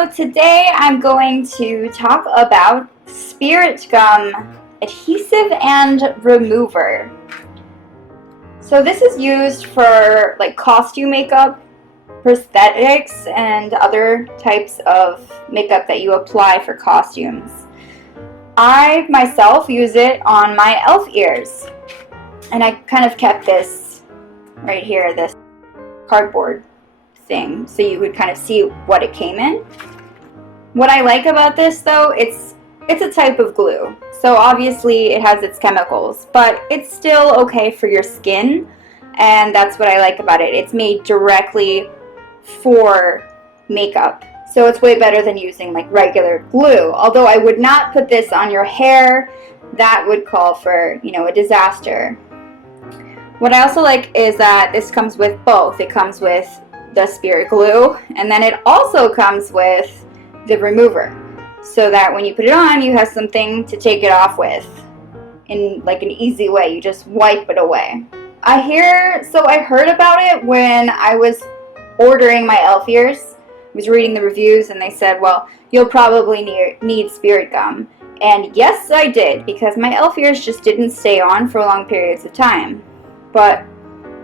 So today I'm going to talk about spirit gum adhesive and remover. So this is used for like costume makeup, prosthetics, and other types of makeup that you apply for costumes. I myself use it on my elf ears, and I kind of kept this right here, this cardboard thing, so you would kind of see what it came in. What I like about this though, it's a type of glue, so obviously it has its chemicals, but it's still okay for your skin, and that's what I like about it. It's made directly for makeup, so it's way better than using like regular glue. Although I would not put this on your hair, that would call for, a disaster. What I also like is that this comes with both. It comes with the spirit glue, and then it also comes with the remover, so that when you put it on, you have something to take it off with in like an easy way. You just wipe it away. I heard about it when I was ordering my elf ears. I was reading the reviews and they said, well, you'll probably need spirit gum. And yes, I did, because my elf ears just didn't stay on for long periods of time. But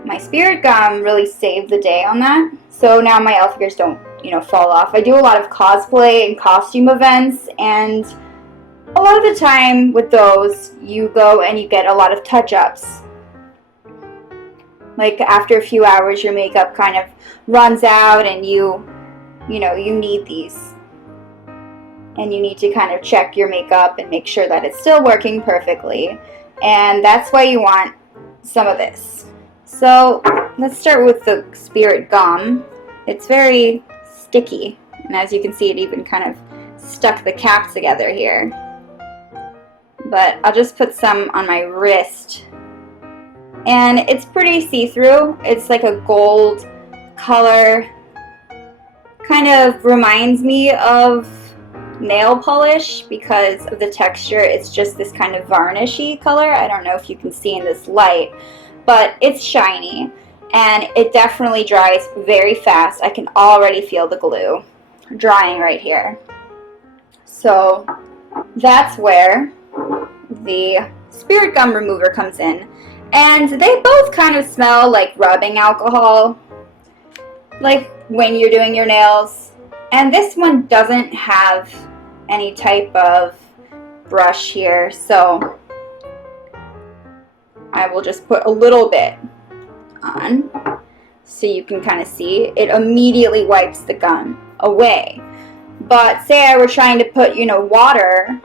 my spirit gum really saved the day on that. So now my elf ears don't, fall off. I do a lot of cosplay and costume events, and a lot of the time with those, you go and you get a lot of touch-ups. Like after a few hours, your makeup kind of runs out, and you need these. And you need to kind of check your makeup and make sure that it's still working perfectly. And that's why you want some of this. So let's start with the spirit gum. It's very sticky, and as you can see, it even kind of stuck the cap together here. But I'll just put some on my wrist, and it's pretty see-through. It's like a gold color, kind of reminds me of nail polish because of the texture. It's just this kind of varnishy color. I don't know if you can see in this light, but it's shiny, and it definitely dries very fast. I can already feel the glue drying right here. So that's where the spirit gum remover comes in, and they both kind of smell like rubbing alcohol, like when you're doing your nails. And this one doesn't have any type of brush here, so I will just put a little bit on so you can kind of see. It immediately wipes the gum away. But say I were trying to put, water,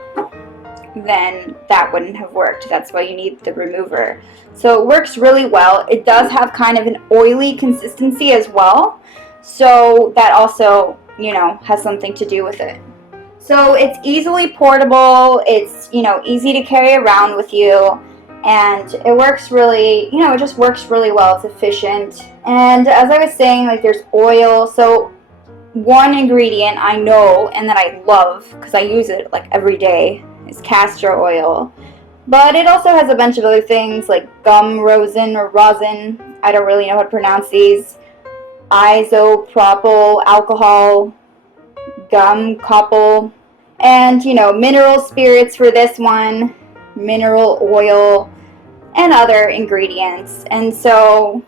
then that wouldn't have worked. That's why you need the remover. So it works really well. It does have kind of an oily consistency as well, so that also, has something to do with it. So it's easily portable. It's, easy to carry around with you. And it works really, it just works really well. It's efficient. And as I was saying, like, there's oil. So one ingredient I know and that I love, because I use it like every day, is castor oil. But it also has a bunch of other things like gum rosin or rosin. I don't really know how to pronounce these. Isopropyl alcohol, gum copal, and mineral spirits for this one, mineral oil, and other ingredients. And so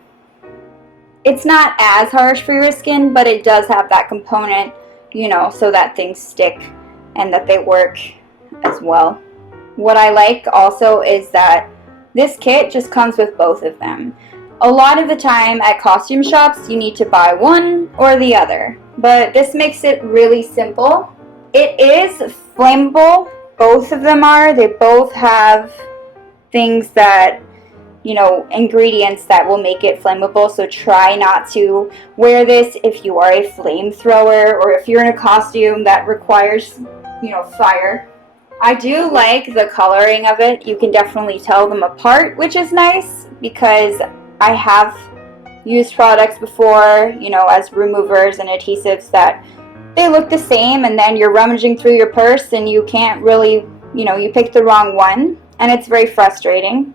it's not as harsh for your skin, but it does have that component, so that things stick and that they work as well. What I like also is that this kit just comes with both of them. A lot of the time at costume shops, you need to buy one or the other, but this makes it really simple. It is flammable. Both of them are. They both have things that, ingredients that will make it flammable, so try not to wear this if you are a flamethrower or if you're in a costume that requires, fire. I do like the coloring of it. You can definitely tell them apart, which is nice, because I have used products before, as removers and adhesives that they look the same, and then you're rummaging through your purse and you can't really, you picked the wrong one, and it's very frustrating.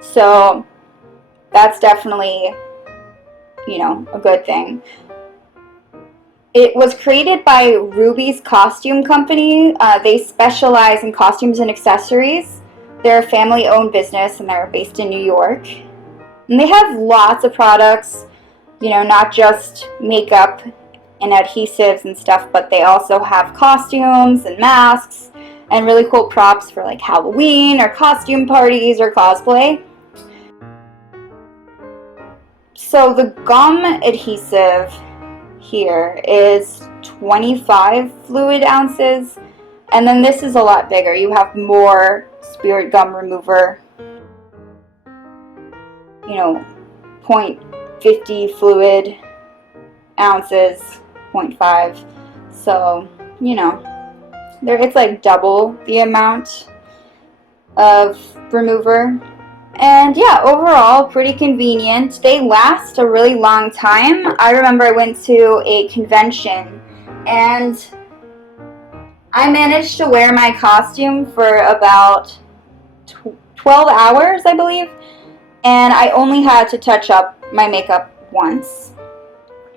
So that's definitely, a good thing. It was created by Rubie's costume company. They specialize in costumes and accessories. They're a family-owned business and they're based in New York. And they have lots of products, you know, not just makeup and adhesives and stuff, but they also have costumes and masks and really cool props for like Halloween or costume parties or cosplay. So the gum adhesive here is 25 fluid ounces, and then this is a lot bigger. You have more spirit gum remover, you know, 0.50 fluid ounces, 0.5. So, you know, it's like double the amount of remover. And yeah, overall, pretty convenient. They last a really long time. I remember I went to a convention and I managed to wear my costume for about 12 hours, I believe. And I only had to touch up my makeup once.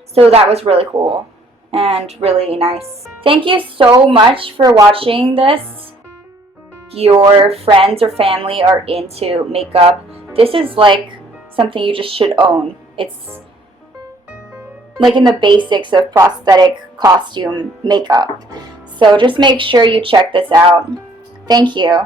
So that was really cool and really nice. Thank you so much for watching this. Your friends or family are into makeup, this is like something you just should own. It's like in the basics of prosthetic costume makeup. So just make sure you check this out. Thank you.